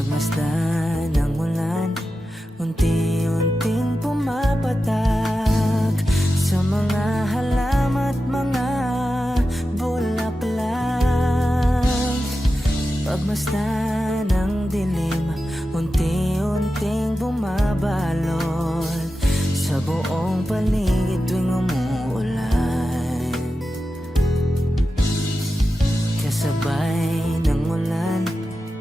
Pagmasdan ng ulan, unti-unting pumapatak sa mga halaman at mga bulaklak. Pagmasdan ng dilim, unti-unting bumabalot sa buong paligid tuwing umuulan. Kasabay ng ulan,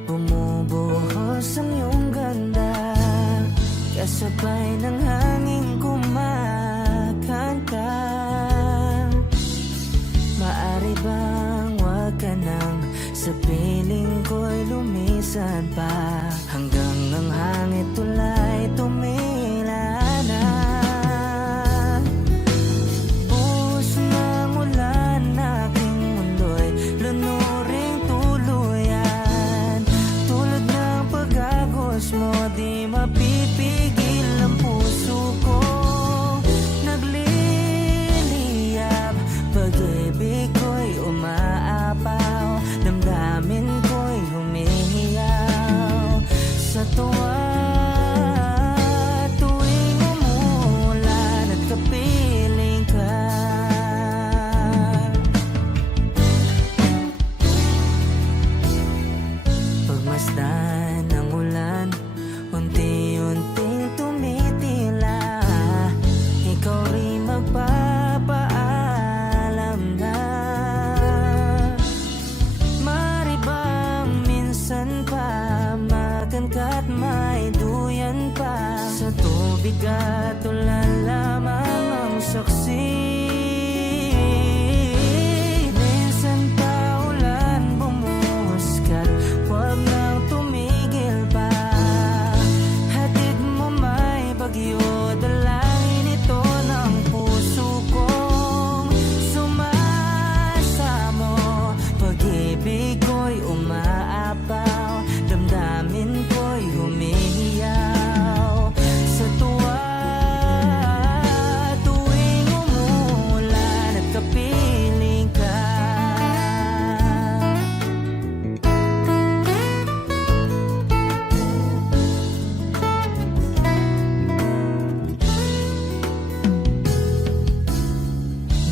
bumubuhos ang iyong ganda. Kasabay ng hangin kumakanta. Maari bang wag ka nang sa piling ko'y lumisan pa, hanggang ang hangin tulay tumila na. Buhos ng ulan, aking mundo'y lunuring tuluyan. Tulad ng pag-agos mo, di mapipigil ang puso ko. Nagliliyab, pag-ibig ko'y umaapaw, damdamin ko'y humihiyaw sa tuwa. Tuwing umulan at kapiling ka, pagmasdan ng ulan, unti-unting tumitila. Ikaw rin magpapaalam na. Mari bang minsan pa magangkat may duyan pa, sa tubig at ulan lamang ang saksi. Minsan pa ulan bumuhuskat, huwag nang tumigil pa. Hatid mo may bagyo, dalangin ito ng puso kong sumasamo. Pag-ibig ko'y umaapaw, damdamin ko'y humihiyaw sa tuwa. Tuwing umulan at kapiling ka,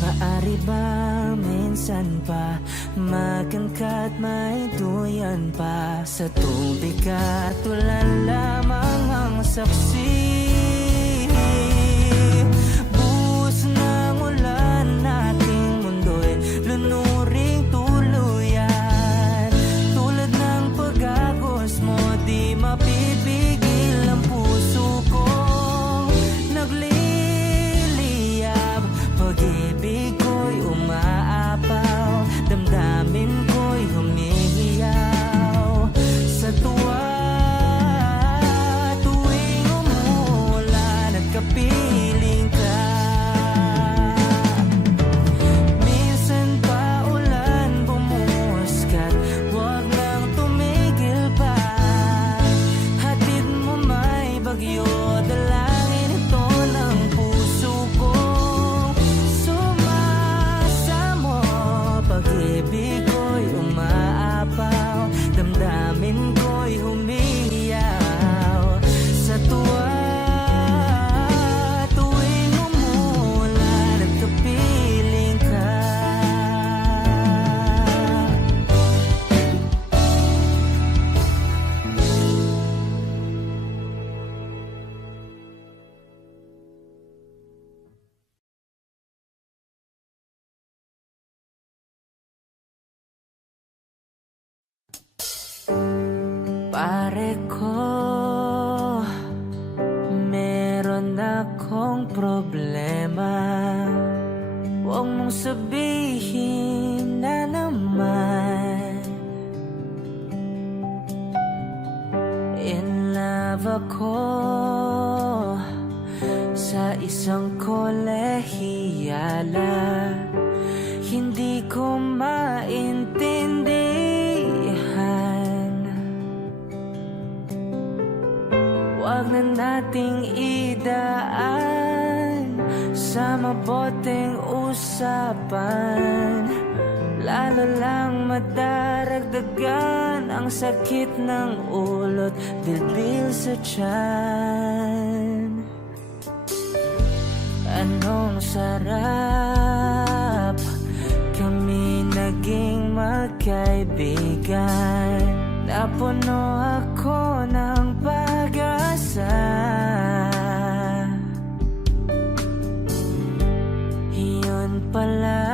maari ba minsan pa magangkat may duyan pa, sa tubig at ulan lamang ang saksi. Buhos ng ulan, aking mundo'y lunuring tuluyan. Tulad ng pag-agos mo, di mapipigil ang puso ko. Nagliliyab, pag-ibig ko'y umaapaw, damdamin ko'y humihiyaw sa tuwa. Tuwing umulan at kapiling ka, minsan pa ulan bumuhuskat, huwag nang tumigil pa. Hatid mo may bagyo, dalangin ito ng puso kong sumasamo. Pag-ibig ko'y umaapaw, damdamin ko'y humihiyaw sa tuwa. Tuwing umulan at kapiling ka, pare ko, meron akong problema. Huwag mong sabihin na naman in love ako sa isang kolehiyala. Hindi ko maintindihan, huwag na nating idaan sa maboteng usapan. lalo lang madaragdagan ang sakit ng ulot, bilbil sa tiyan. Anong sarap, kami naging magkaibigan. Napuno ako ng pag-asa. Iyon pala,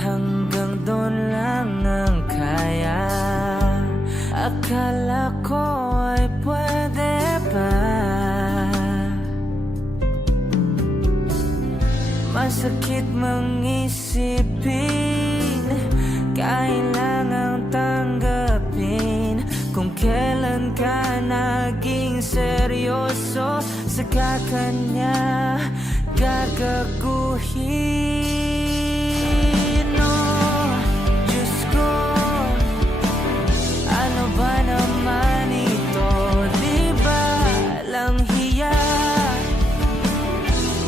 hanggang doon lang ang kaya. Akala ko ay pwede pa. Masakit mang isipin, kailangang tanggapin kung kailan ka naging seryoso, saka kanya gagaguhin. Oh, Diyos ko, ano ba naman ito? Di ba lang hiya?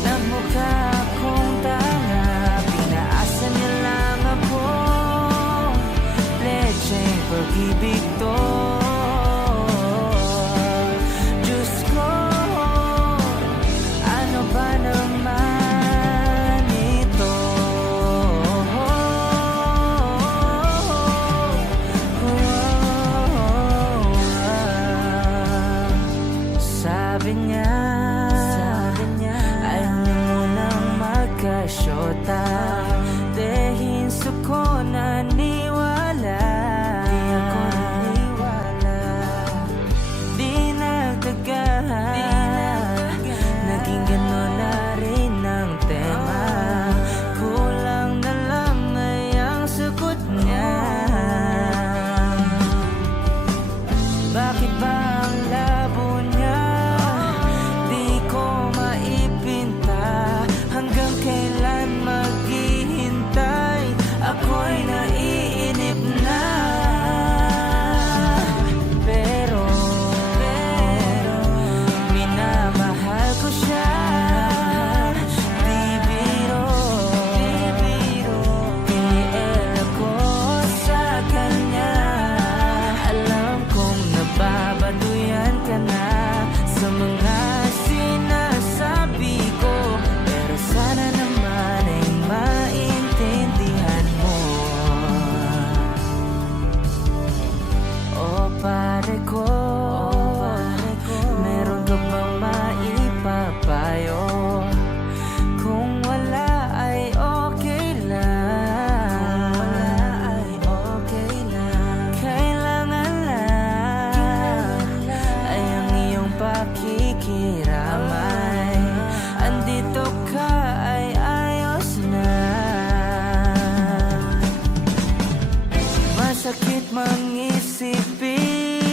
Nagmukha akong tanga, pinaasa niya lang ako. Lecheng pag-ibig to. Diyos ko, ano ba naman ito? Sabi niya, ayaw niya munang magkasyota. Dahil suko naniwala, di ako naniwala. Di nagtagal, naging gano'n na rin ang tema. Kulang na lang ay ang sagot niya. Bakit ba ang labo niya? Di ko maipinta. Hanggang kailan maghihintay? Ako'y naiinip na. Pero minamahal ko siya. Di biro, piniel ako sa kanya. Alam kong nababaduyan ka na sa mga sinasabi ko, pero sana naman ay maintindihan mo. O pare ko, meron ka bang maipapayo? Kung wala ay okay lang. Kailangan lang ay ang iyong pakikiramay. Andito ka ay ayos na. Masakit mang isipin,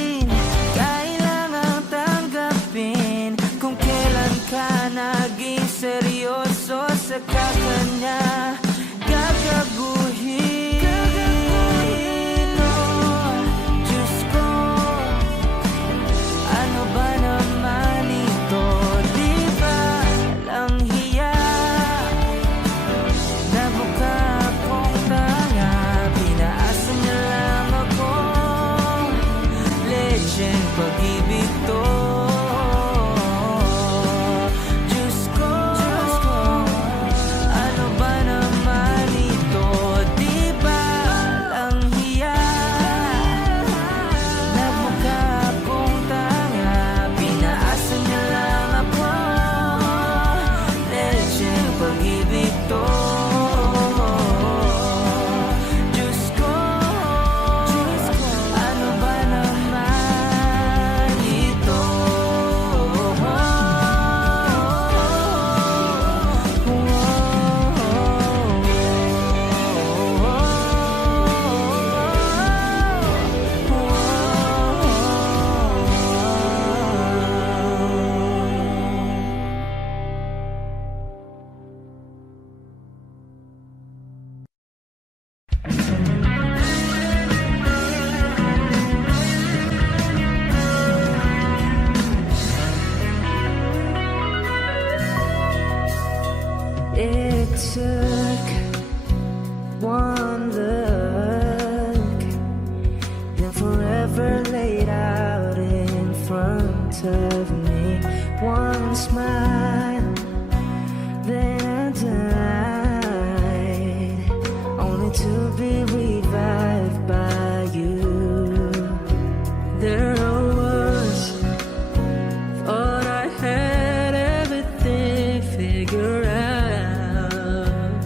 front of me. One smile, then I died, only to be revived by you. There I was, thought I had everything figured out.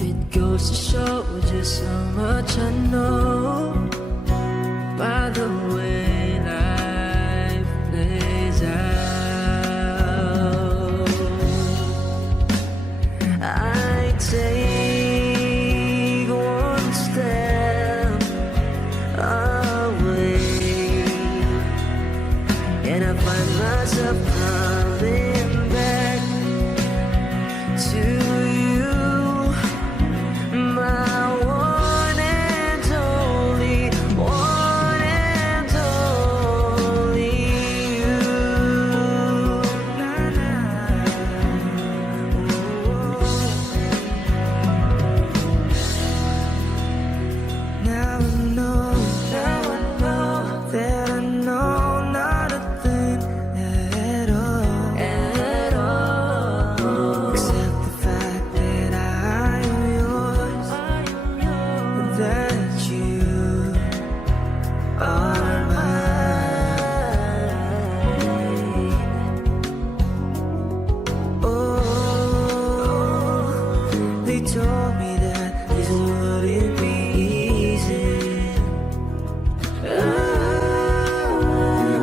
It goes to show just how much I know by the way life plays out. I take one step away, and I find myself coming back to you, my one and only, one and only you. Now I know that I know not a thing at all, except the fact that I am yours, and that you are mine. Oh, they told me that this wouldn't be easy.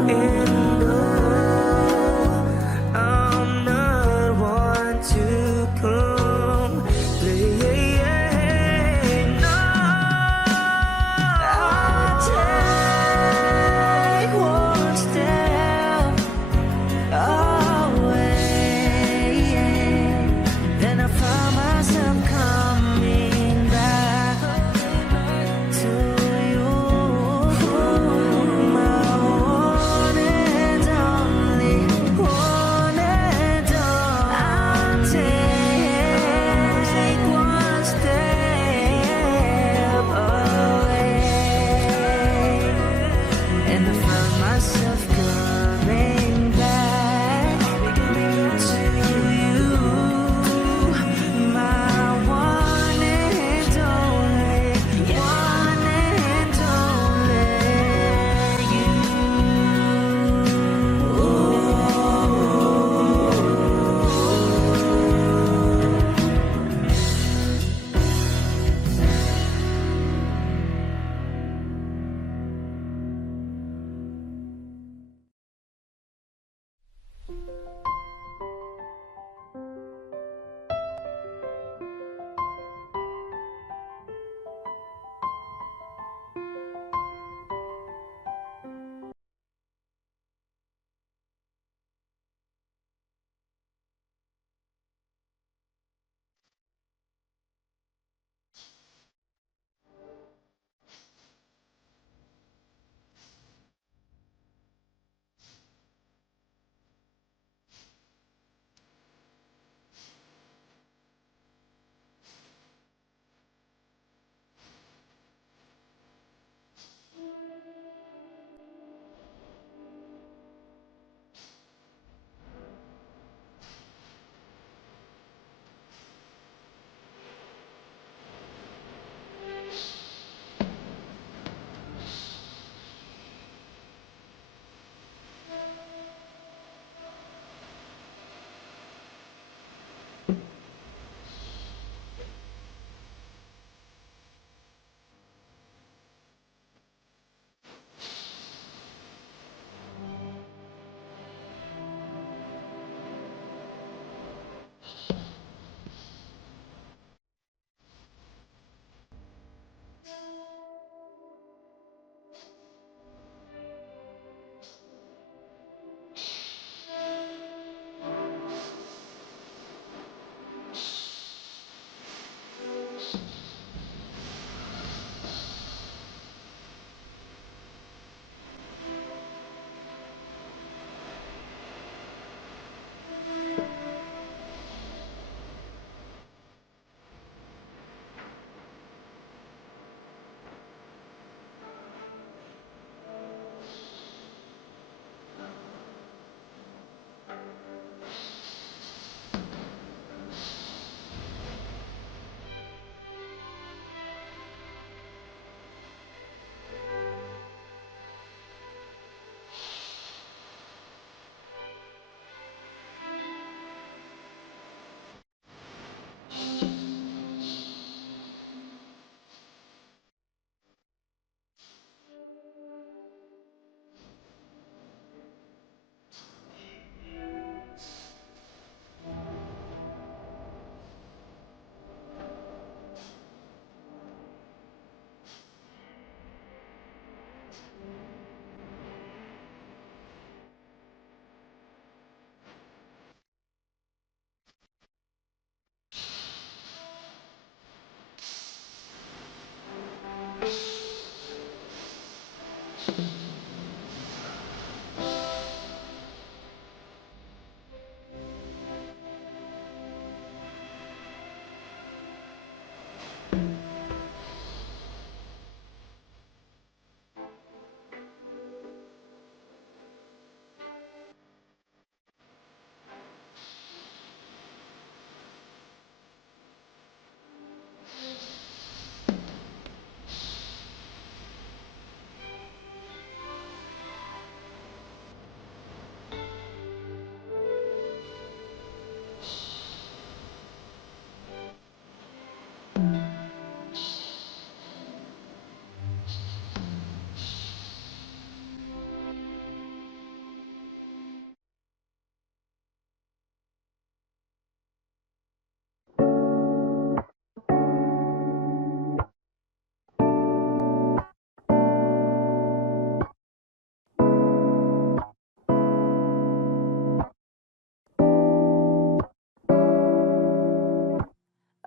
And no, I'm not one to complain. No, I'll take one step away, then I found myself coming back to you, my one and only, one and only. I'll take one step away, and I found myself coming back to you, my one and only, one and only you.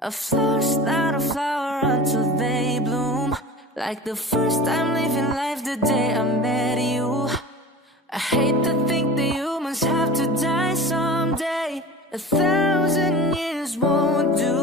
A flower's not a flower until they bloom. Like the first time living life the day I met you. I hate to think that humans have to die someday. 1,000 years won't do.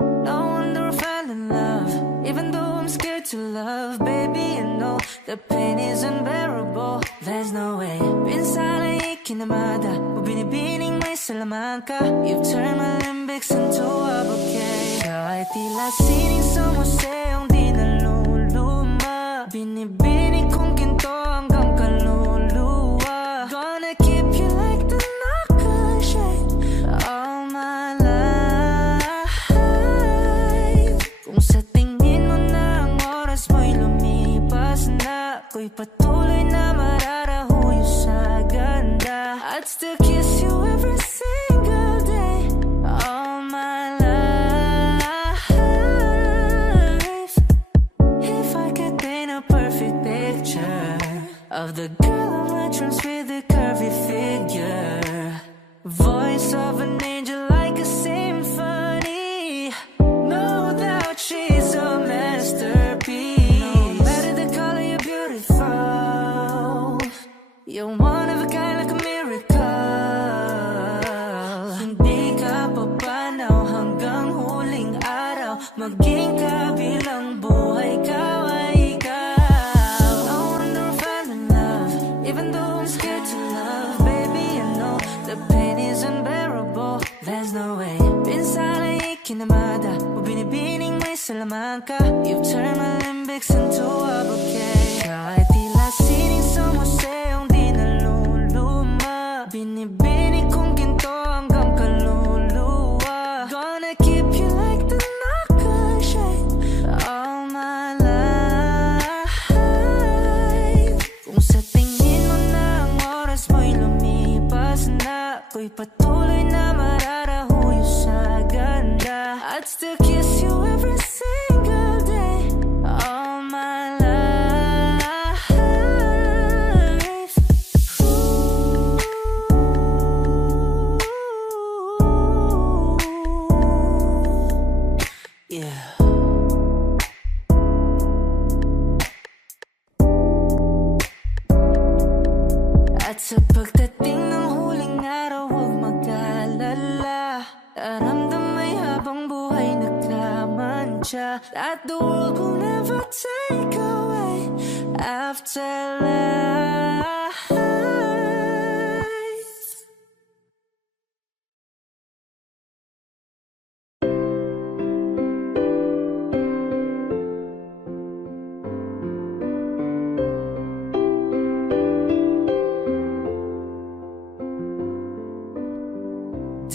No wonder I fell in love, even though I'm scared to love. Baby, I know the pain is unbearable. There's no way. Pinsala ikinamada, binibining may salaman ka. You've turned my limbics into a bouquet. Kahit tila sining sa museong di naluluma, binibining kong ginto hanggang kaluluwa. Gonna keep you like the nakashade all my life. Kung sa tingin mo na ang oras mo'y lumipas na, ako'y patuloy na mararahuyo sa ganda. I'd still kiss you every single day all my life. If I could paint a perfect picture of the girl of my dreams with a curvy figure, voice of an angel like a symphony. No doubt she's a masterpiece. No matter the color, you're beautiful. You're one of a kind, like a miracle. Hindi ka papanaw hanggang huling araw. Maging kabilang buhay ka ay ikaw. No wonder I fell in love, even though I'm scared to love. Baby, I know the pain is unbearable. There's no way. Pinsala ikinamada, binibining may salaman ka. You've turned my limbics into a bouquet. Kahit tila sining sa museong di naluluma, binibining kong ginto hanggang kaluluwa. Gonna keep you like the nakashade all my life. Kung sa tingin mo na ang oras mo'y lumipas na, ako'y patuloy na mararahuyo sa ganda. I'd still kiss you every single day all my life. Ooh. Yeah. At sa pagdating ng huling araw, huwag mag-alala. Daramdamay habang buhay nagkamantya, that the world will never take away after life.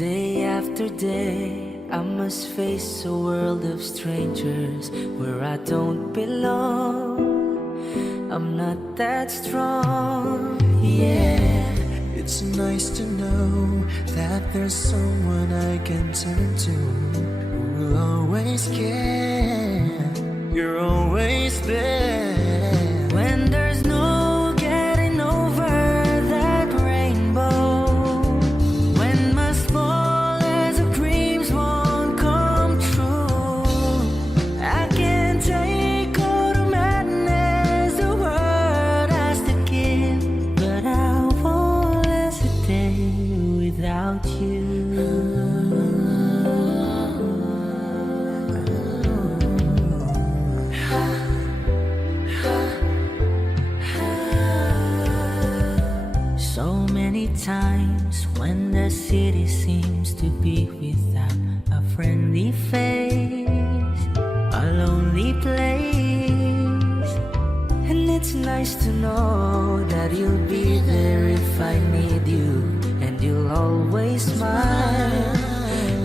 Day after day, I must face a world of strangers where I don't belong. I'm not that strong, yeah. It's nice to know that there's someone I can turn to who will always care. You're always there. When there's no getting over that rainbow, when my smallest of dreams won't come true, I can take all the madness times when the city seems to be without a friendly face, a lonely place. And it's nice to know that you'll be there if I need you, and you'll always smile.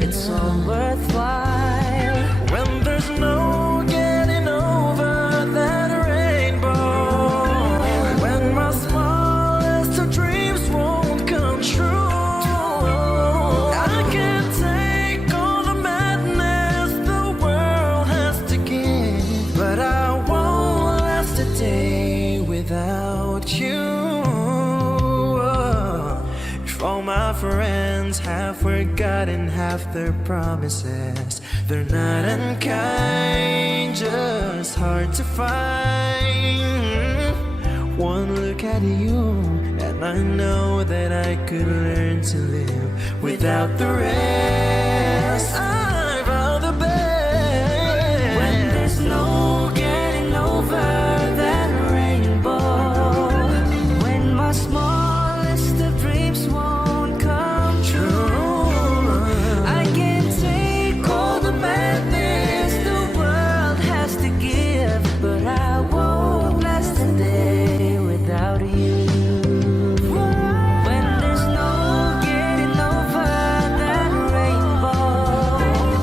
It's all worthwhile When there's no getting over that rainbow, when my smallest of dreams won't come true, I can't take all the madness the world has to give, but I won't last a day without you. If all my friends have forgotten half their promises, they're not unkind, just hard to find. One look at you, and I know that I could learn to live without the rest. I found the best. when there's no getting over that rainbow, when my smallest of dreams won't come true. I can't take all the madness the world has to give, but I won't last a day without you. When there's no getting over that rainbow,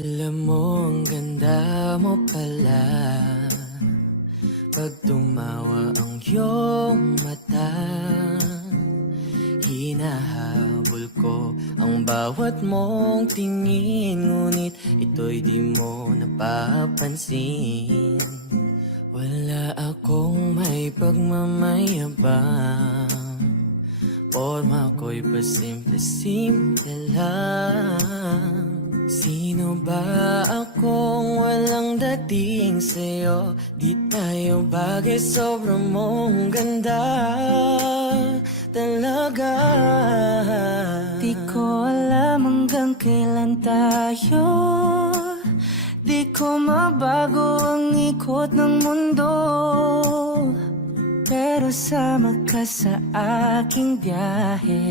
Alam mo, ang ganda mo pala pag tumawa ang iyong mata. Hinahabol ko ang bawat mong tingin, ngunit ito'y di mo napapansin. Wala akong may pagmamayabang, forma ko'y pasimple-simple lang. Sino ba akong walang dating sa'yo? Di tayo bagay, sobrang mong ganda talaga. Di ko alam hanggang kailan tayo, di ko mabago ang ikot ng mundo, pero sama ka sa aking biyahe.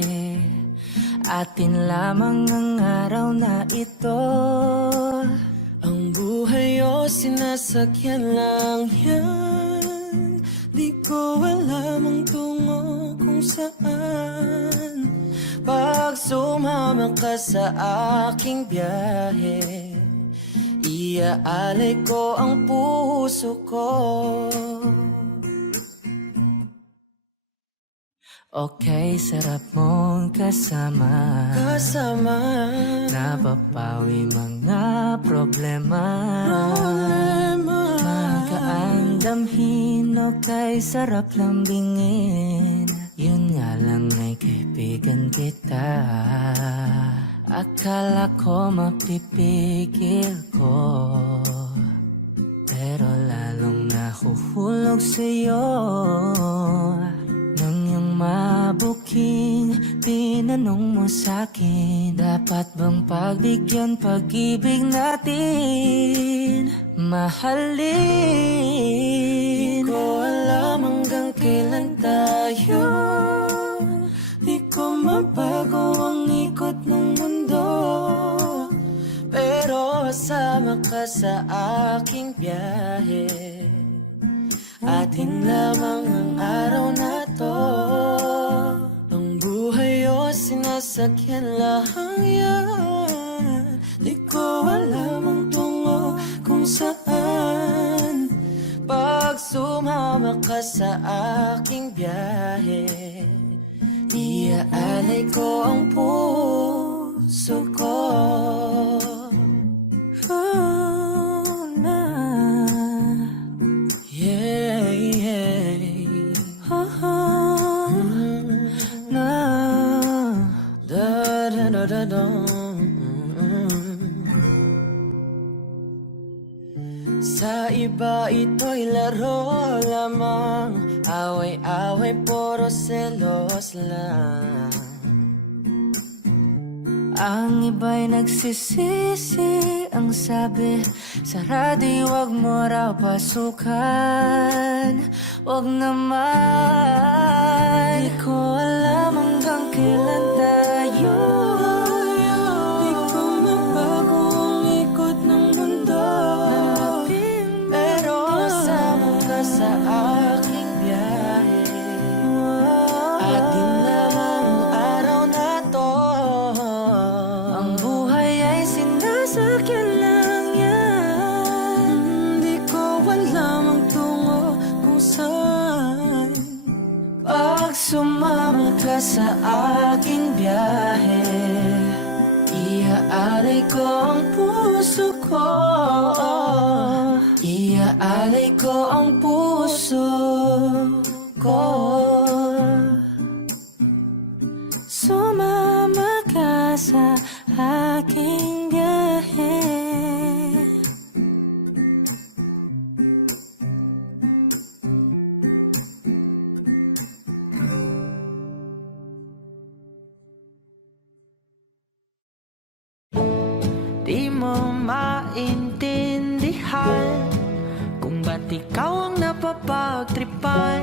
Atin lamang ang araw na ito. Ang buhay o sinasakyan lang yan, di ko alam ang tungo kung saan. Pag sumama ka sa aking biyahe, iaalay ko ang puso ko. Okay, sarap mong kasama, napapawi mga problema. Magaan damhin, okay, sarap lambingin. Yun nga lang ay kaibigan kita. Akala ko mapipigil ko, pero lalong nahuhulog sa'yo. Nang iyong mabuking tinanong mo sa'kin, dapat bang pagbigyan pag-ibig natin, mahalin? Di ko alam hanggang kailan tayo, di ko mabago ang ikot ng mundo, pero sama ka sa aking biyahe. Atin lamang ang araw na to. Ang buhay o sinasakyan lang yan, di ko alam ang tungo kung saan. Pag sumama ka sa aking biyahe, iaalay ko ang puso ko. Sa iba ito'y laro lamang, away-away, puro selos lang. Ang iba'y nagsisisi, ang sabi sa radyo, wag mo raw pasukan. Wag naman. Di ko alam hanggang kailan tayo, di ko mabago ang ikot ng mundo, pero sama ka sa aking biyahe. Atin lamang ang araw na to. ang buhay ay sinasakyan lang yan. Di ko alam ang tungo kung saan. Pag sumama ka sa aking biyahe, iaalay ko ang puso ko. Iaalay ko ang puso ko. Sumama ka sa aking biyahe. Di mo maintindihan kung ba't ikaw ang napapagtripan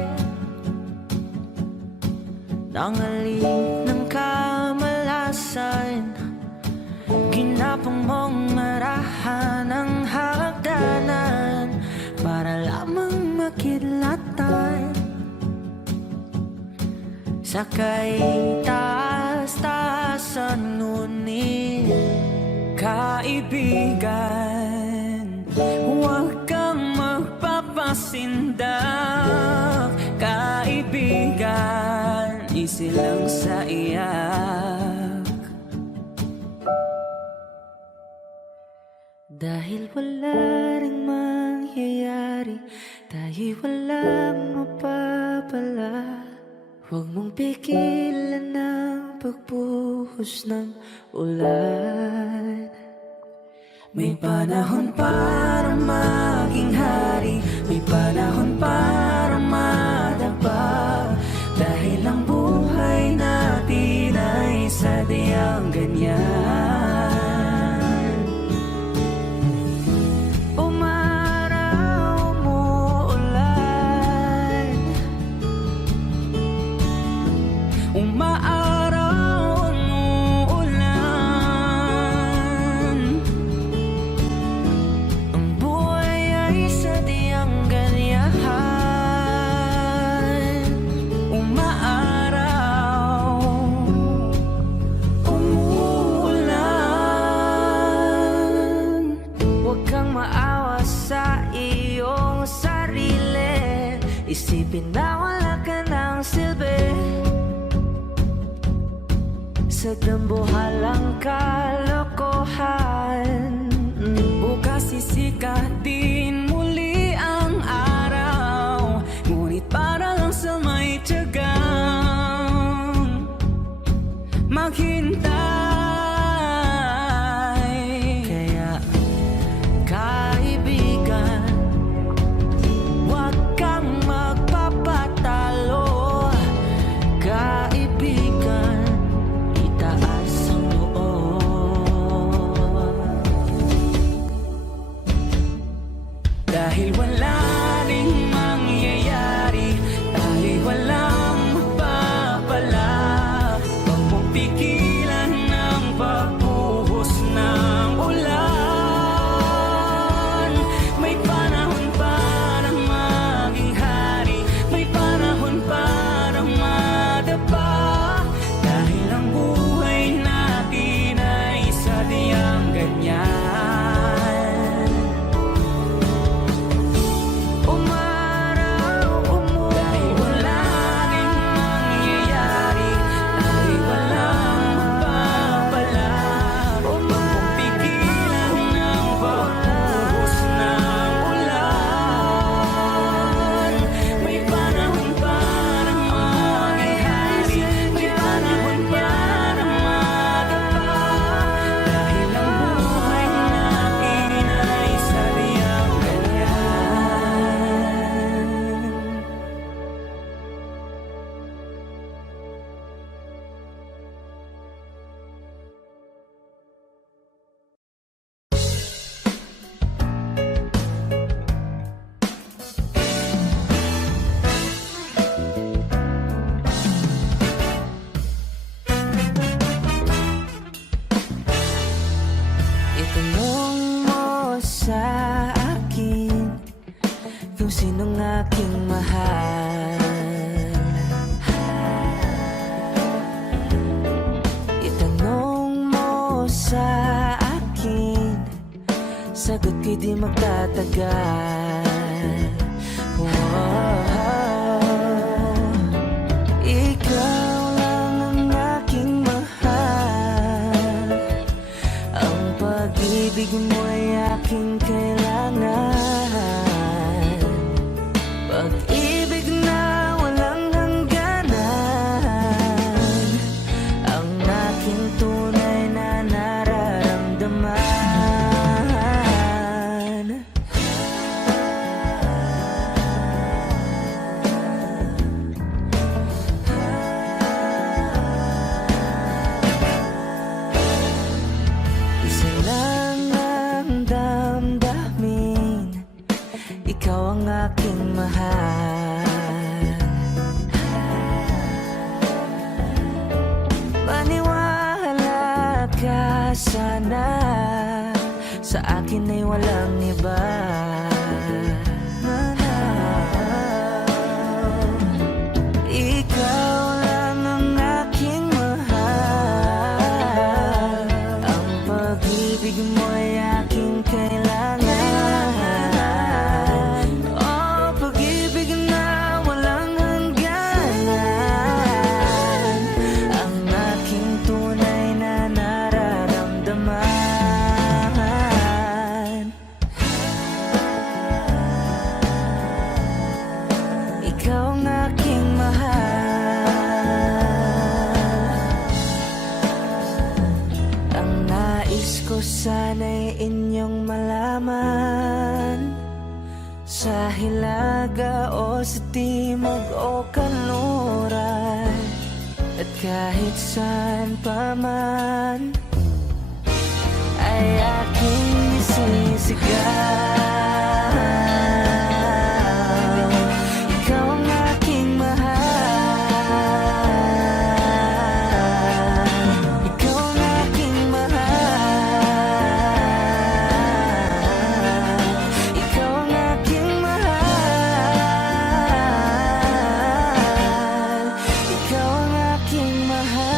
ng alin ng kamalasan. Ginapang mong marahan ang hagdanan para lamang makidlatan. Sakay taas-taasan, ngunit kaibigan kaibigan, huwag kang magpapasindak. Kaibigan, easy lang sa iyak. Dahil wala ring mangyayari, tayo'y walang mapapala. Huwag mong pigilan ang pagbuhos ng ulan. May panahon para maging hari, may panahon para madapa. Dahil ang buhay natin ay sadyang ganyan. Umaaraw, umuulan, ang buhay ay sadyang ganyan. Umaaraw, umuulan. Huwag kang maawa sa iyong sarili, isipin na wala ka ng silbi. Sadyang buhalang kalokohan, bukas sisikatin muli ang araw. Ngunit para lang sa may tiyagang maghintay. Kaya kaibigan, huwag kang magpapatalo. Kaibigan, dahil wala ring mangyayari, tayo'y walang mapapala. Huwag mong pigilan ang pagbuhos ng ulan. May panahon para maging hari, may panahon para madapa. Dahil ang buhay natin ay sadyang ganyan. Itanong mo sa akin kung sinong aking mahal. Itanong mo sa akin, sagot ko'y di magtatagal. Ikaw lang ang aking mahal, ang pag-ibig mo'y aking kailangan. Pag-ibig na walang hangganan, ang aking tunay na nararamdaman. Isa lang ang damdamin, ikaw ang aking mahal. Maniwala ka sana, sa akin ay walang iba. Ikaw lang ang aking mahal, ang pag-ibig mo'y aking iyong malaman, sa hilaga o sa timog o kanluran, at kahit saan pa man ay aking isisigaw. Ikaw ang aking mahal, ikaw ang aking mahal, ikaw ang aking mahal, ikaw ang aking mahal.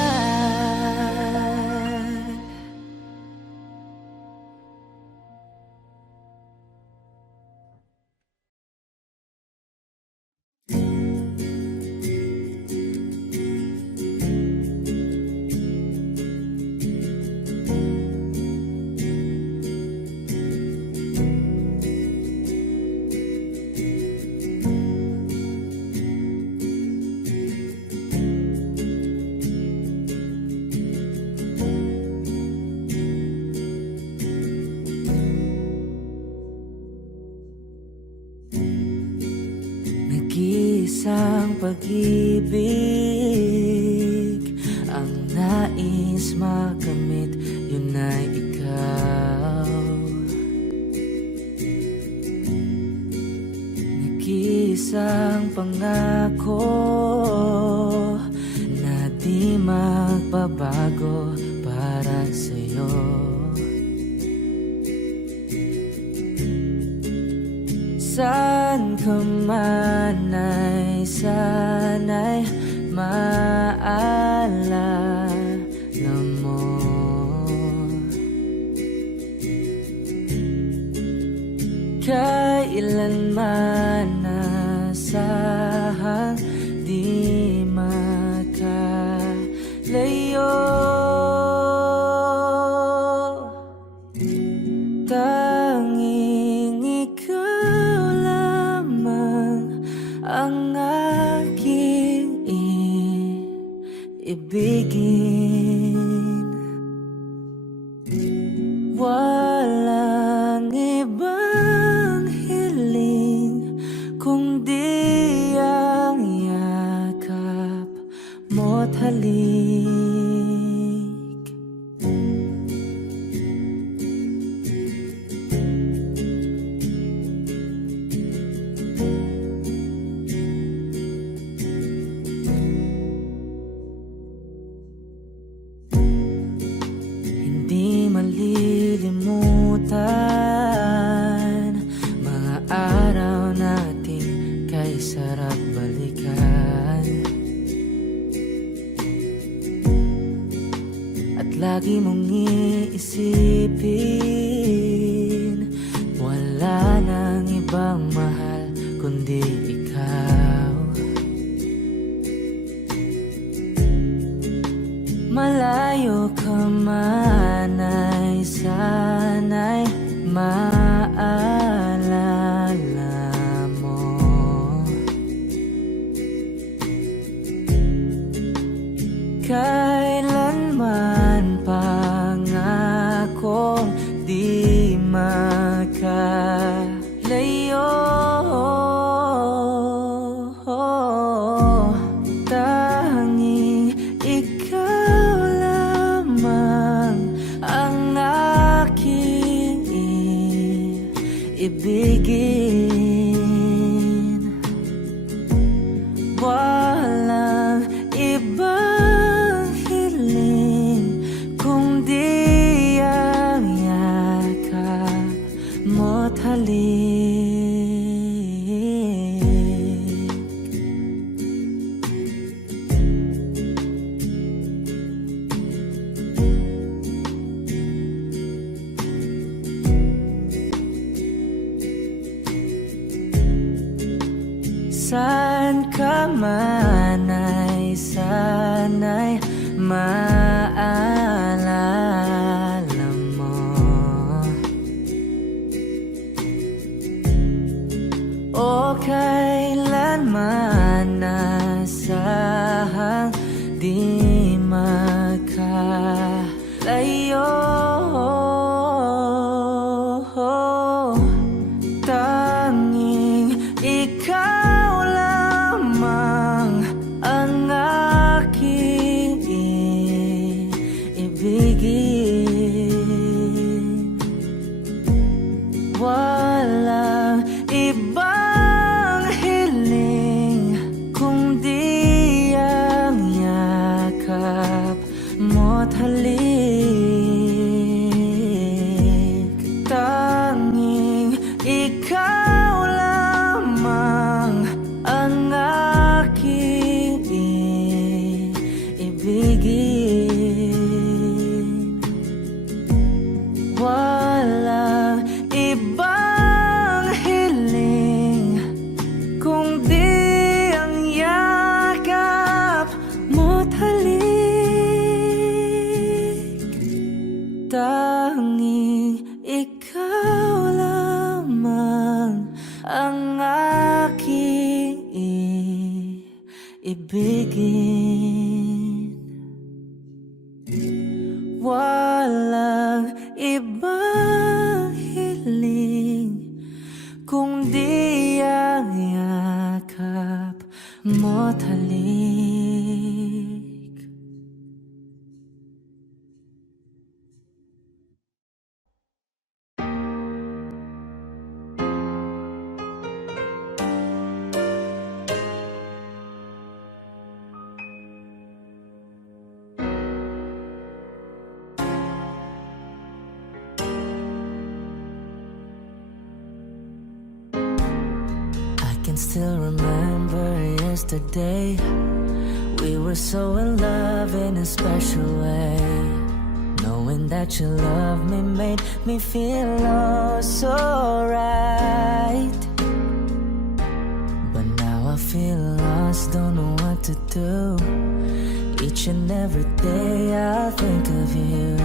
Nag-iisang pag-ibig ang nais makamit, yun ay ikaw. Nag-iisang pangako na di magbabago para sa'yo. Saan ka man ay sana'y maalala mo. Kailanman nasahang di makalayo. Tanging ikaw lamang ang aking ibigin. Walang ibang hiling kundi ang yakap mo't halik. Hindi malilimutan mga araw nating kay sarap balikan, at lagi mong iisipin wala nang ibang mahal kundi ikaw. Malayo ka man ay sana'y maalala mo. Kailanman pangakong di makalayo. Tanging ikaw lamang ang aking ibigin. Walang ibang hiling kundi ang yakap mo't halik. Saan ka man ay sana'y maalala mo. O kailanman nasahang di magkalayo. Walang ibang hiling kundi ang yakap mo't halik. Tanging ikaw lamang ang aking ibigin. Walang ibang hiling kundi ang yakap mo't halik. Tanging ikaw lamang ang aking ibigin. Walang ibang hiling kundi ang yakap mo't halik. I can still remember yesterday. We were so in love in a special way. Knowing that you love me made me feel oh so right. But now I feel lost, don't know what to do. Each and every day I think of you,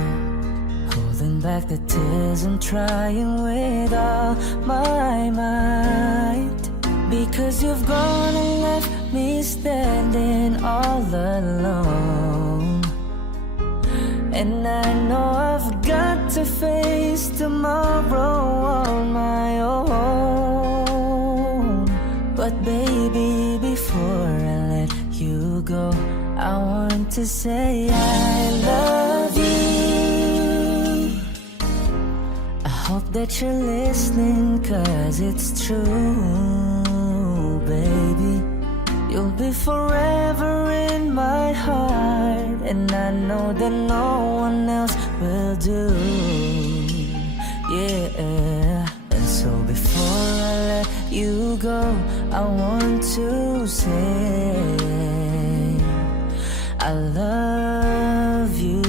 holding back the tears and trying with all my might. Because you've gone and left me standing all alone. And I know I've got to face tomorrow on my own. But baby, before I let you go, I want to say I love you. I hope that you're listening, 'cause it's true. Baby, you'll be forever in my heart, and I know that no one else will do. Yeah, and so before I let you go, I want to say I love you.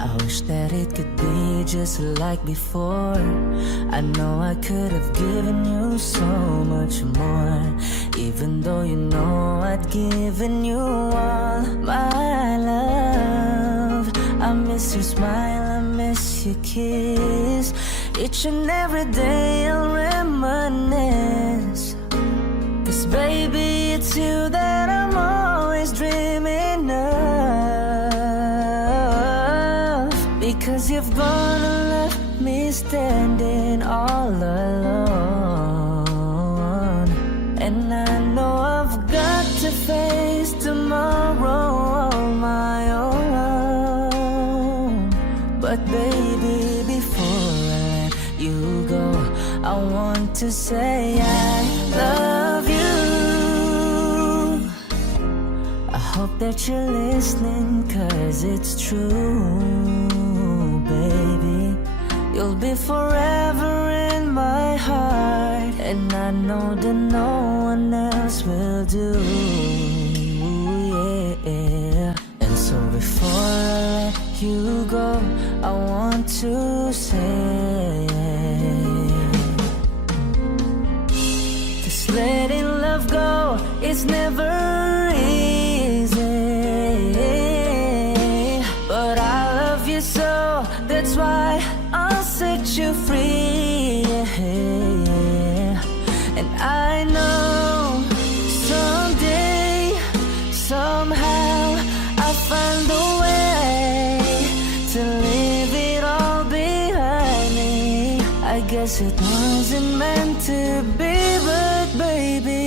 I wish that it could be just like before. I know I could have given you so much more, even though you know I'd given you all my love. I miss your smile, I miss your kiss. Each and every day I'll reminisce, 'cause baby, it's you that I'm always dreaming of. Because you've gone and left me standing all alone. And I know I've got to face tomorrow on my own. But baby, before I let you go, I want to say I love you. I hope that you're listening, 'cause it's true. Baby, you'll be forever in my heart, and I know that no one else will do. Yeah. And so before I let you go, I want to say, 'cause letting love go is never easy, but I love you so, that's why I'll set you free. And I know someday, somehow, I'll find a way to leave it all behind me. I guess it wasn't meant to be, but baby,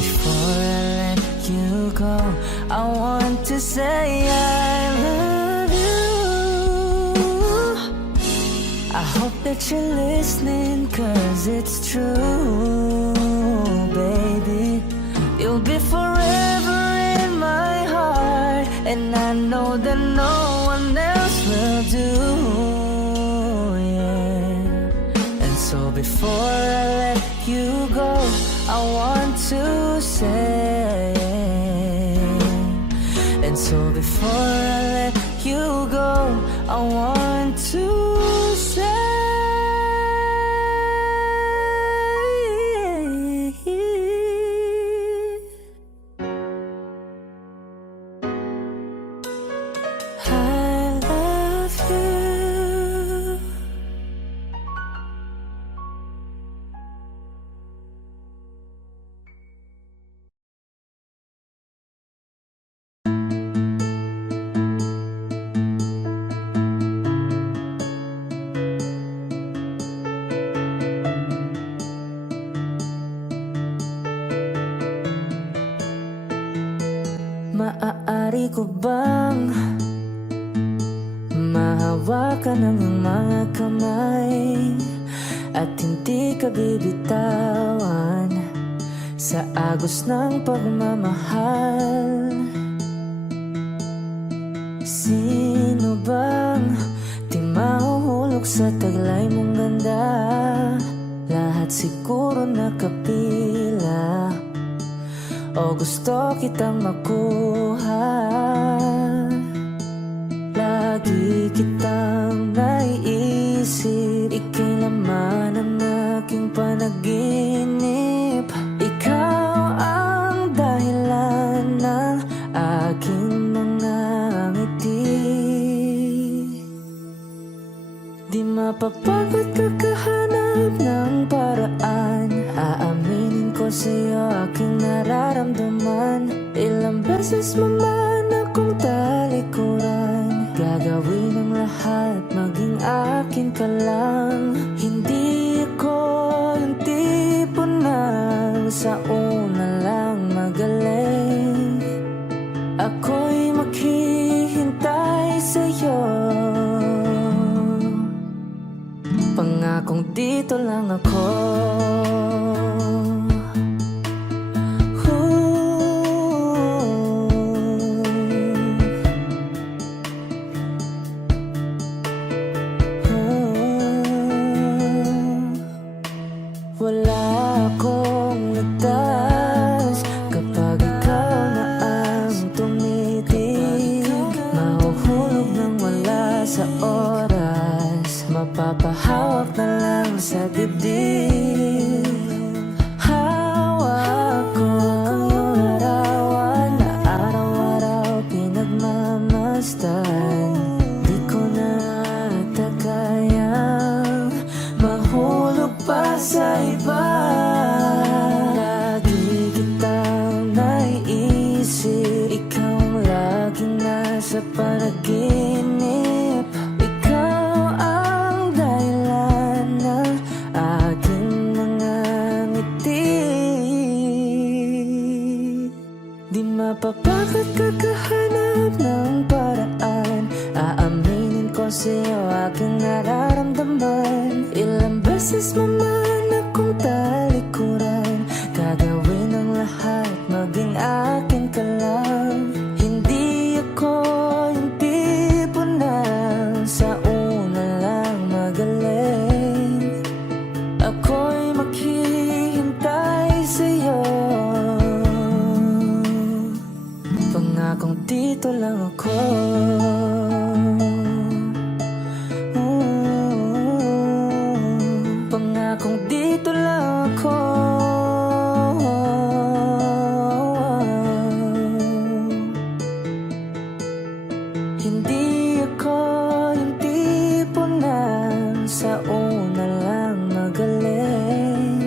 before I let you go, I want to say I love you. I hope that you're listening, 'cause it's true, baby. You'll be forever in my heart, and I know that no one else will do, yeah. And so before I let you go, I want to say, and so before I let you go, I want to say, I love you. Maaari ko bang mahawakan ang iyong mga kamay at hindi ka bibitawan sa agos ng pagmamahal? Sino bang di mahuhulog sa taglay mong ganda? Lahat siguro nakapila, o gusto kitang makuha. Lagi kitang naiisip, ika'y laman ng aking panaginip. Ikaw ang dahilan ng aking mga ngiti. Di mapapagod kakahanap ng paraan, aaminin ko sa'yo aking nararamdaman. Ilang beses mo man akong talikuran, gagawin ang lahat, maging akin ka lang. Hindi ako yung tipo na sa una lang magaling. Ako'y maghihintay sa'yo, pangakong dito lang ako. Wala akong ligtas kapag ikaw na ang tumitig. Mahuhulog nang wala sa oras, mapapahawak na lang sa dibdib. Hawak ko ang iyong larawan na araw-araw pinagmamasdan. Di ko na ata kayang mahulog pa sa iba. Lagi kitang naiisip, ikaw ang laging nasa panaginip. Ikaw ang dahilan ng aking mga ngiti. Di mapapagod kakahanap ng paraan, aaminin ko sa'yo aking nararamdaman. Ilang beses mo man akong talikuran, gagawin ang lahat, maging akin ka lang. Hindi ako yung tipo na sa una lang magaling. Ako'y maghihintay sa'yo, pangakong dito lang ako. Pangakong dito lang ako. Hindi ako yung tipo na sa una lang magaling.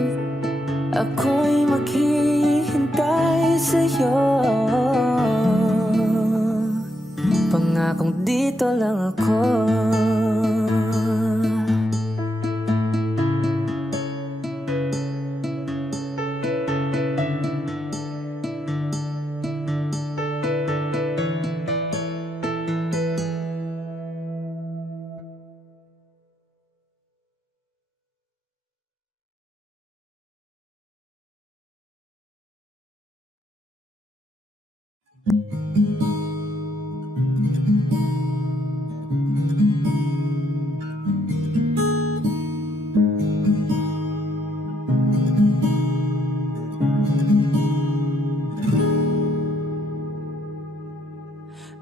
Ako'y maghihintay sa'yo, pangakong dito lang ako.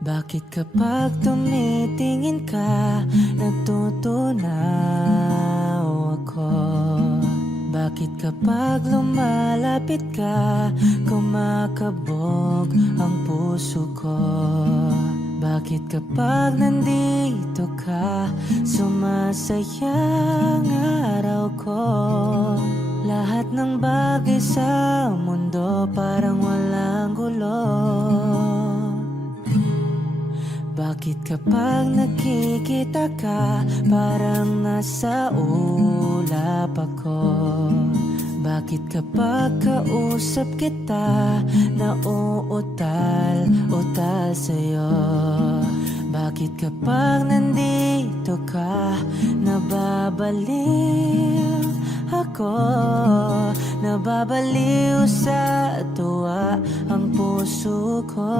Bakit kapag tumitingin ka, natutunaw ako? Bakit kapag lumalapit ka, kumakabog ang puso ko? Bakit kapag nandito ka, sumasayang araw ko? Lahat ng bagay sa mundo parang walang gulo. Bakit kapag nakikita ka, parang nasa ulap ako? Bakit kapag kausap kita, nauutal-utal sa'yo? Bakit kapag nandito ka, nababaliw ako? Nababaliw sa tuwa ang puso ko.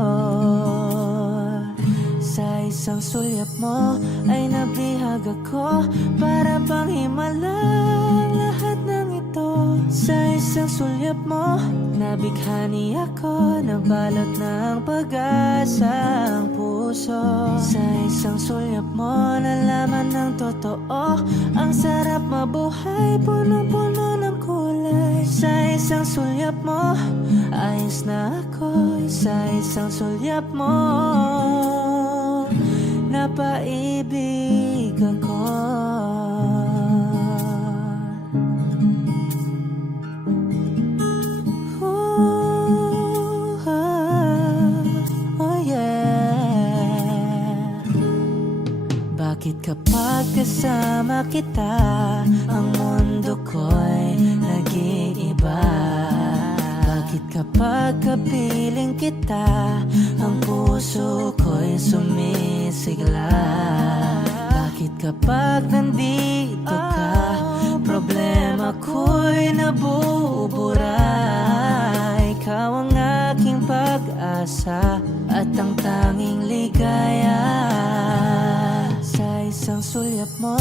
Sa isang sulyap mo ay nabihag ako, para bang himalang lahat ng ito. Sa isang sulyap mo, nabighani ako, nabalot ng pag-asa ang puso. Sa isang sulyap mo, nalaman ng totoo, ang sarap mabuhay, puno-puno ng kulay. Sa isang sulyap mo, ayos na ako. Sa isang sulyap mo, napaibig ako. Oh yeah. Bakit kapag kasama kita, ang mundo ko'y nag-iiba? Bakit kapag kapiling kita, ang puso ko'y sumisigla? Bakit kapag nandito ka, problema ko'y nabubura? Ikaw ang aking pag-asa at ang tanging ligaya. Sa isang sulyap mo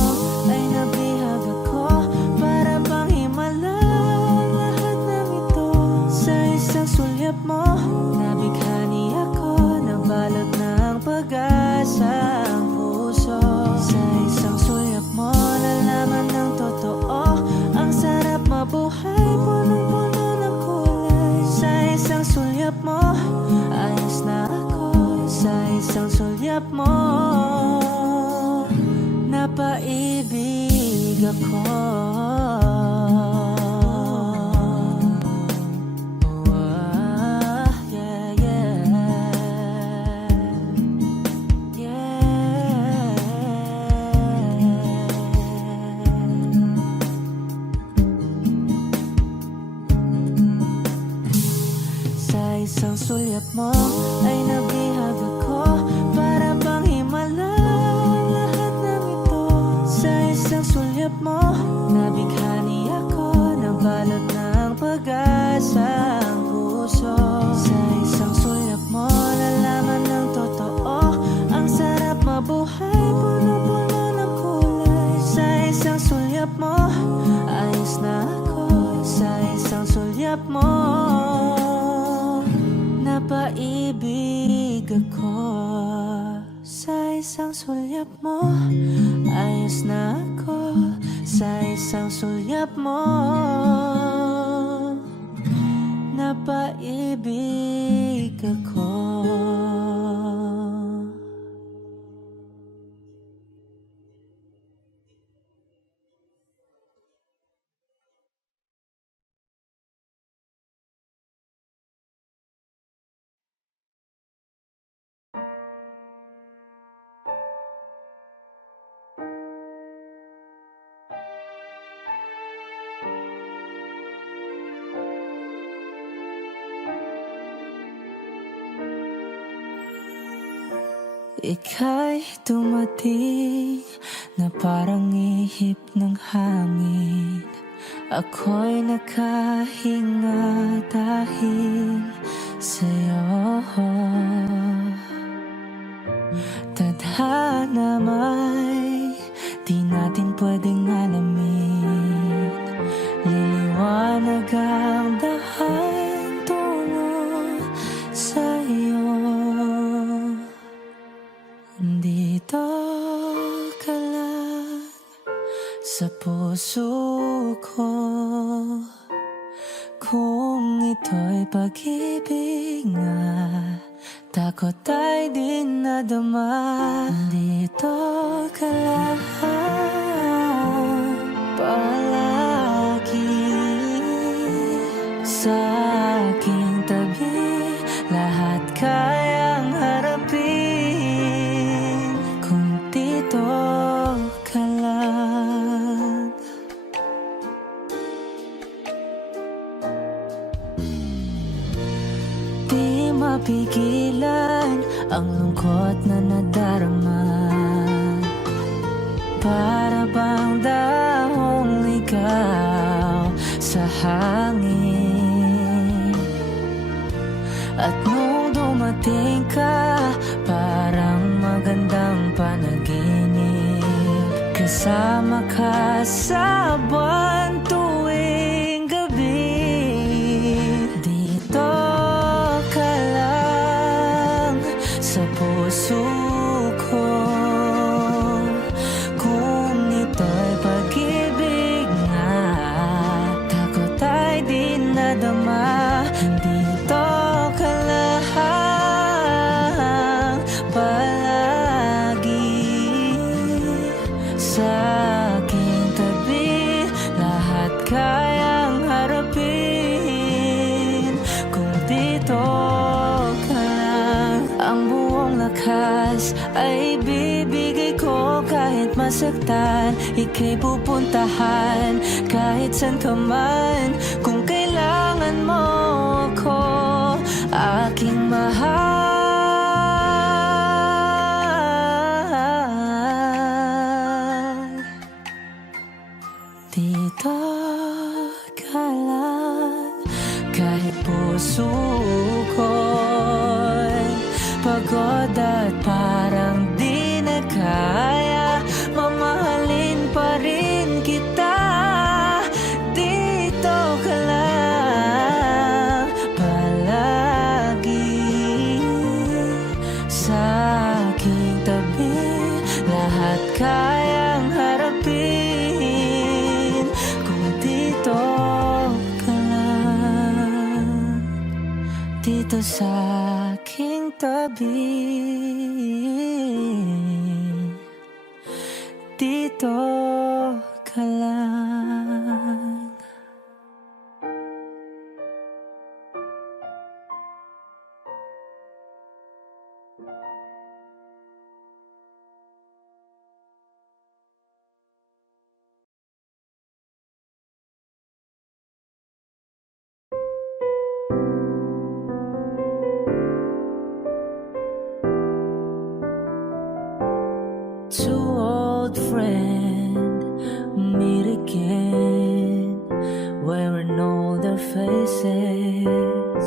ay nabihag ako, para bang himalang lahat ng ito. Sa isang sulyap mo, nabighani ako, nabalot ng pag-asa ang puso. Sa isang sulyap mo, nalaman ng totoo, ang sarap mabuhay, punong-puno ng kulay. Sa isang sulyap mo, ayos na ako. Sa isang sulyap mo, napaibig ako. Isang sulyap mo ay nabihag ako, para bang himalang lahat ng ito. Sa isang sulyap mo, nabighani ako, nabalot ng pag-asa ang puso. Sa isang sulyap mo, nalaman ng totoo, ang sarap mabuhay, puno-puno ng kulay. Sa isang sulyap mo, ayos na ako. Sa isang sulyap mo, napaibig ako. Sa isang sulyap mo, ayos na ako. Sa isang sulyap mo, napaibig ako. Ika'y dumating na parang ihip ng hangin. ako'y nakahinga dahil sa'yo. Tadhana may di natin pwedeng alamin. Liliwanag ang dahan tungo sa'yo. Dito ka lang sa puso ko. Kung ito'y pag-ibig nga, takot ay di nadama. Dito ka lang palagi sa aking tabi. Lahat kayang harapin kung dito ka lang. Di mapigilan ang lungkot na nadarama. Para bang dahong ligaw sa hangin. At nung dumating ka, parang magandang panaginip. Kasama ka sa buwan tuwing gabi. Dito ka lang sa puso ko. Kung ito'y pag-ibig nga, takot ay di nadama. Dito ka lang palagi sa aking tabi. Lahat kayang harapin kung dito ka lang. Ang buong lakas ay bibigay ko kahit masaktan. Ika'y pupuntahan kahit saan ka man. Kung kailangan mo ako, aking mahal. Dito ka lang kahit puso ko'y pagod at parang di na kaya. Mamahalin pa rin kita. Dito ka lang palagi sa aking tabi. Lahat kayang harapin kung dito ka lang. Dito sa aking tabi. Dito ka lang. Two old friends meet again, wearing older faces.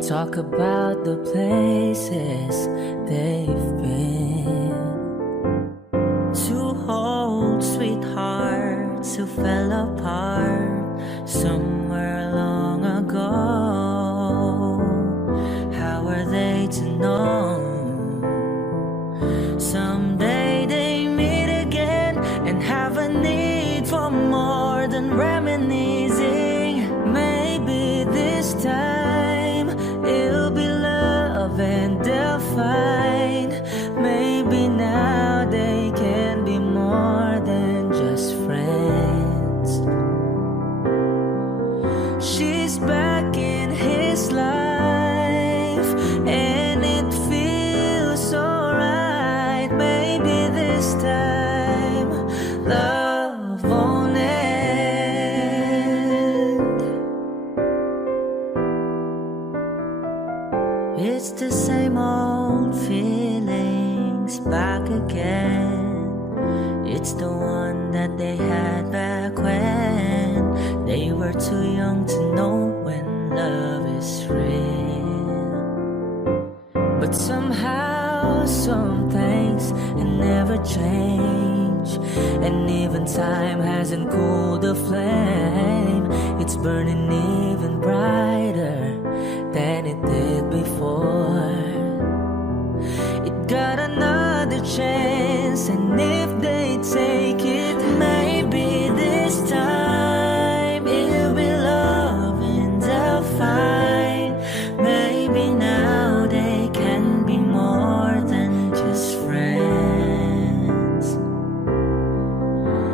Talk about the places they've been. Two old sweethearts who fell apart somewhere long ago. How are they to know? Someday they meet again and have a need for more than reminiscing. Maybe this time it'll be love and they'll find. Maybe now they can be more than just friends. She's back in his life and it feels so right. Maybe this time love won't end. It's the same old feelings back again. It's the one that they had back when. were too young to know when love is real. But somehow some things never change, and even time hasn't cooled the flame. It's burning even brighter than it did before. It got another chance, and if they take it, maybe this time it'll be love and they'll find. Maybe now they can be more than just friends.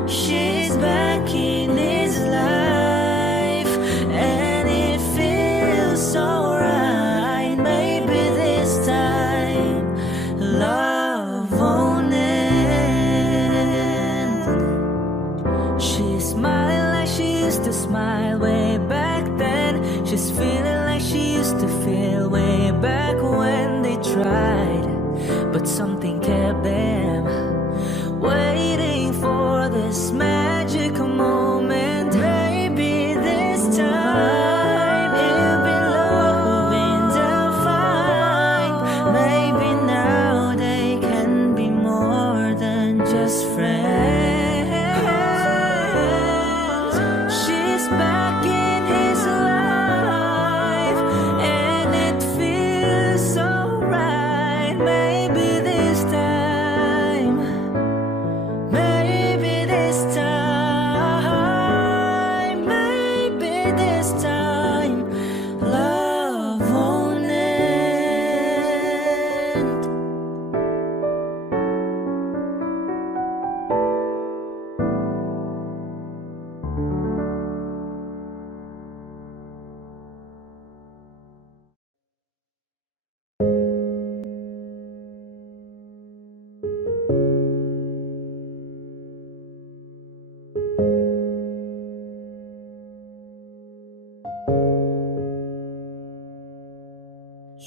She's back in his life, and it feels so right. Maybe this time love won't end. She's smiling like she used to smile way back then. She's feeling like she used to feel way back when they tried, but something kept them waiting for this magical moment. Maybe this time it'll be love and they'll find. Maybe now they can be more than just friends. She's back in his life, and it feels so right. Maybe this time, maybe this time, maybe this time, love won't end.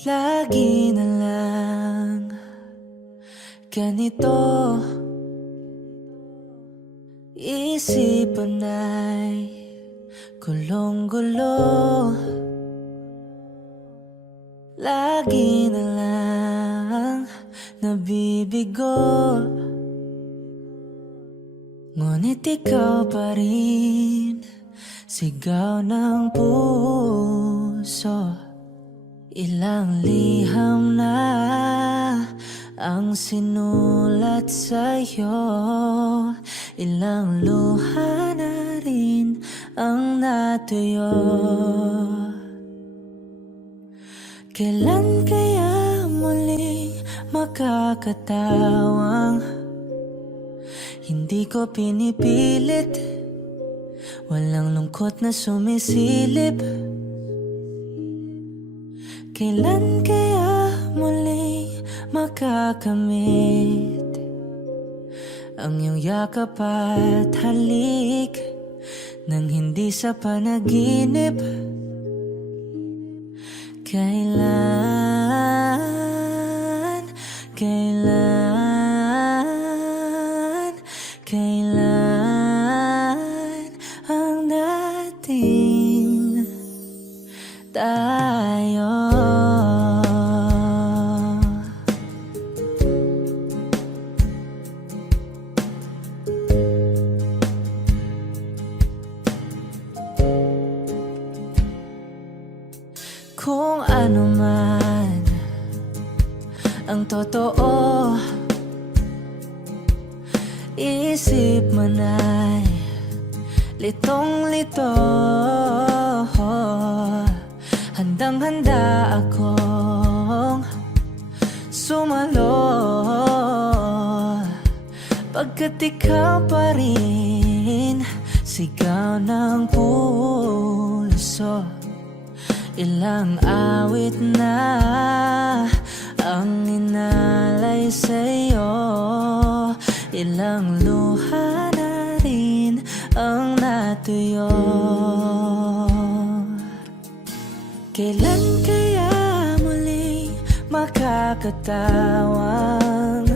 Lagi na lang ganito, isipan ay gulong-gulo. Lagi na lang nabibigo, ngunit ikaw pa rin, sigaw ng puso. Ilang liham na ang sinulat sa'yo, ilang luha na rin ang natuyo. Kailan kaya muling makakatawang hindi ko pinipilit, walang lungkot na sumisilip? Kailan kaya muling makakamit ang iyong yakap at halik nang hindi sa panaginip? Kailan, kailan, kailan ang dating tayo? Kung ano man ang totoo, isip man ay litong-lito. Handang-handa akong sumalo, pagkat ikaw pa rin, sigaw ng puso. Ilang awit na ang inalay sa'yo, ilang luha na rin ang natuyo. Kailan kaya muling makakatawang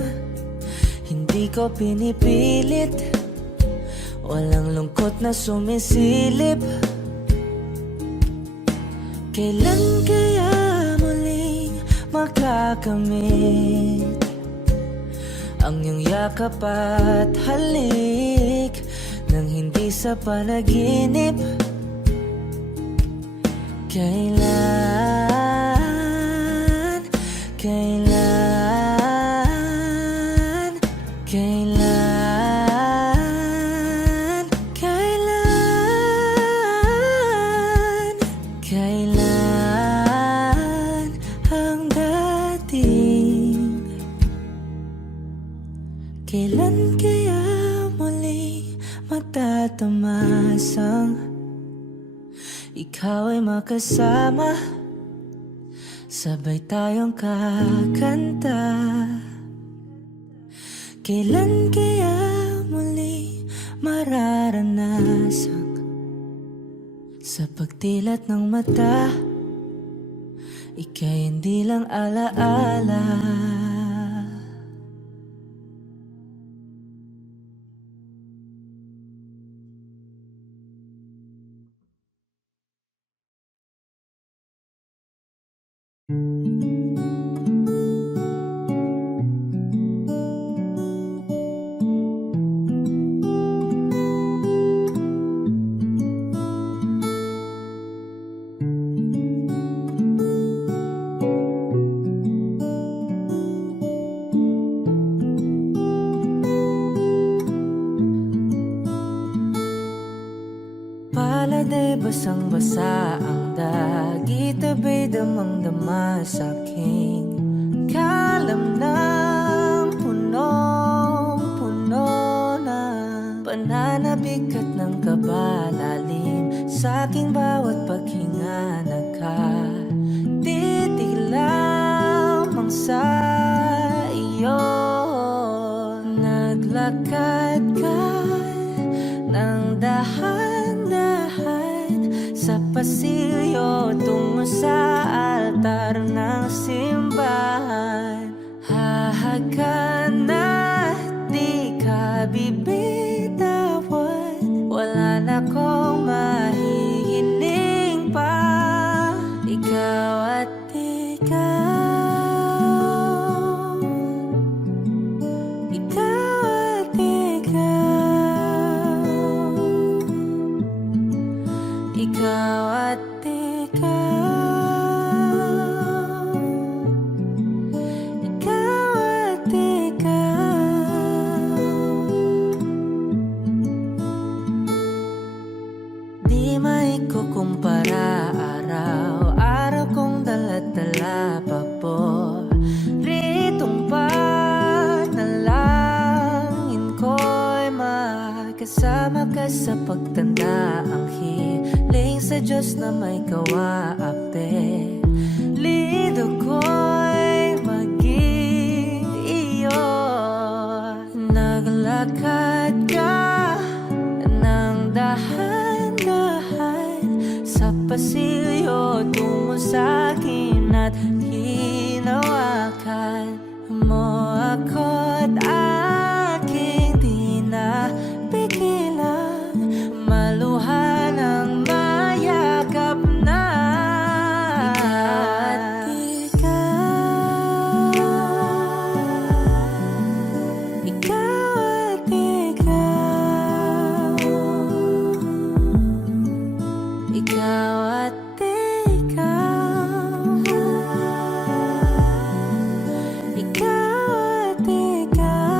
hindi ko pinipilit, walang lungkot na sumisilip? Kailan kaya muling makakamit ang iyong yakap at halik nang hindi sa panaginip? Kailan, kailan, kailan, kailan, kailan ang dating? Kailan kaya muli magtatamasang ikaw ay makasama, sabay tayong kakanta? Kailan kaya muli mararanasan sa pagtilat ng mata, ika'y hindi lang alaala? Palad ay basang-basa ang dagit, abay damang-dama sa aking kalam ng punong-puno na pananabik at ng kabalalim sa aking bawat paghinga. Nakatitig lamang sa iyo, naglakad ka ng dahan-dahan sa pasilyo tungo sa altar ng simbahan. Hahagan at di ka bibitawan, wala na kong mahihiling pa. Ikaw at ikaw, ikaw at ikaw, ikaw at ikaw, ikaw at ikaw. Di maikukumpara, araw-araw kong dala-dala paboritong panalangin ko'y makasama ka sa pagtanda. Ang hiling sa Diyos na may kawaapelido ko'y maging iyo. Naglakad ka ng dahan-dahan sa pasilyo tungo sa akin at hinawakan mo ako't aking di na pigilang maluha ng mayakap na. Ikaw at ikaw, ikaw at ikaw, ikaw at ikaw.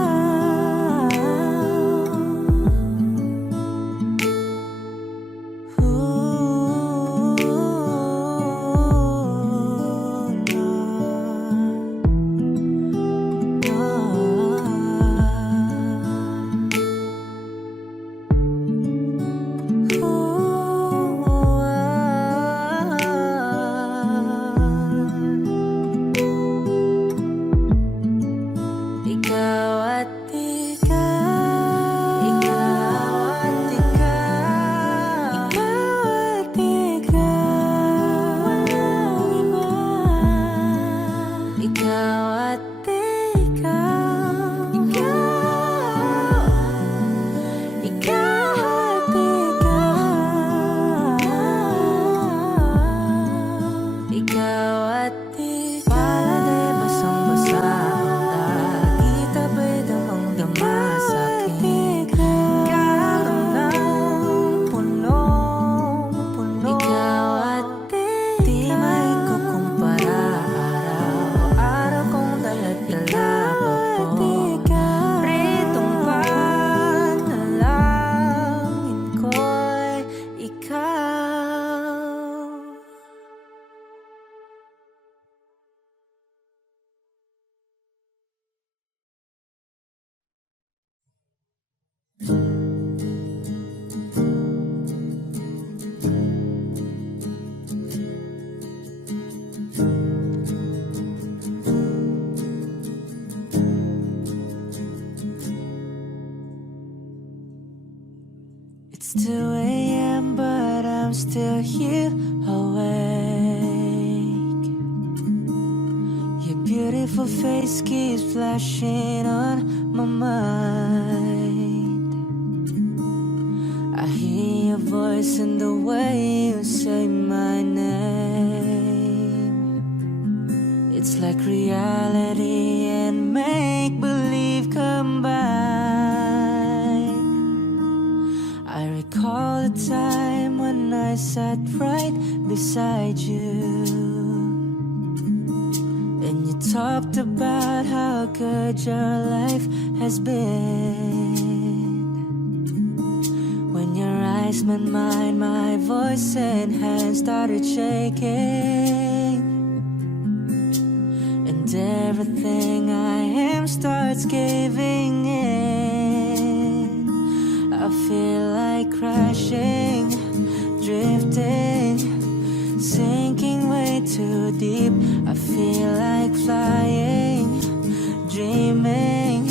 Ikaw at ikaw, ikaw at ikaw, ikaw at ikaw, walang iba. Ikaw at ikaw, ikaw at ikaw. It's 2 a.m. but I'm still here awake. Your beautiful face keeps flashing on my mind. I hear your voice in the way you say my name. It's like reality and make-believe combined. I recall the time when I sat right beside you, and you talked about how good your life has been. When your eyes met mine, my voice and hands started shaking, and everything I am starts caving in. I feel like crashing, drifting, sinking way too deep. I feel like flying, dreaming,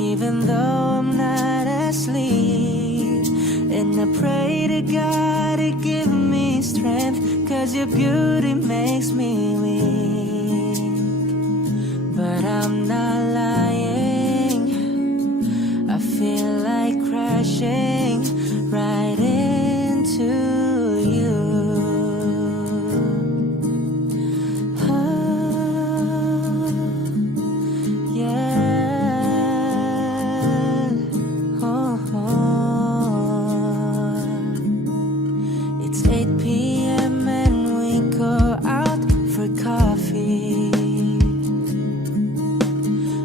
even though I'm not asleep. And I pray to God to give me strength, 'cause your beauty makes me weak. But I'm not lying, I feel like crashing right into you. Oh, yeah. It's 8 p.m. and we go out for coffee.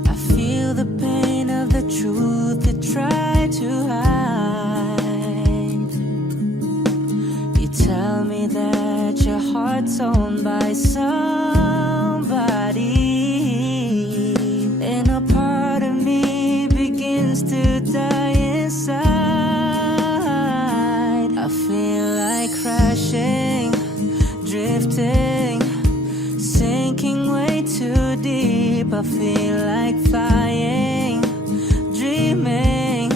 I feel the pain of the truth you try to hide. You tell me that your heart's owned by somebody, and a part of me begins to die inside. I feel like crashing, drifting, sinking way too deep. I feel like flying, dreaming,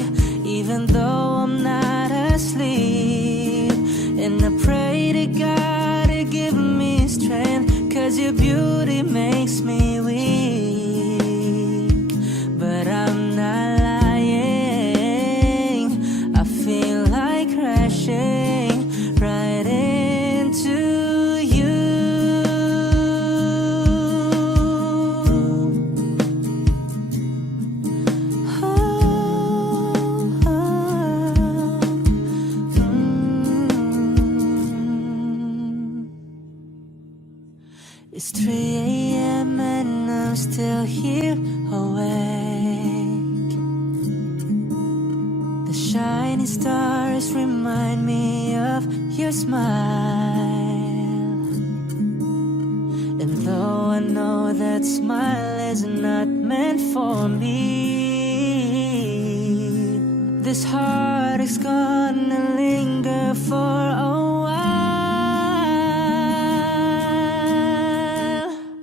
even though I'm not asleep. And I pray to God to give me strength, 'cause your beauty makes me weak. But I'm not lying, I feel like crashing right into you. It's 3 a.m. and I'm still here awake. The shining stars remind me of your smile, and though I know that smile is not meant for me, this heart is gonna linger for a while.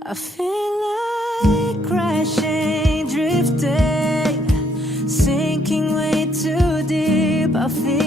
I feel like crashing, drifting, sinking way too deep. I feel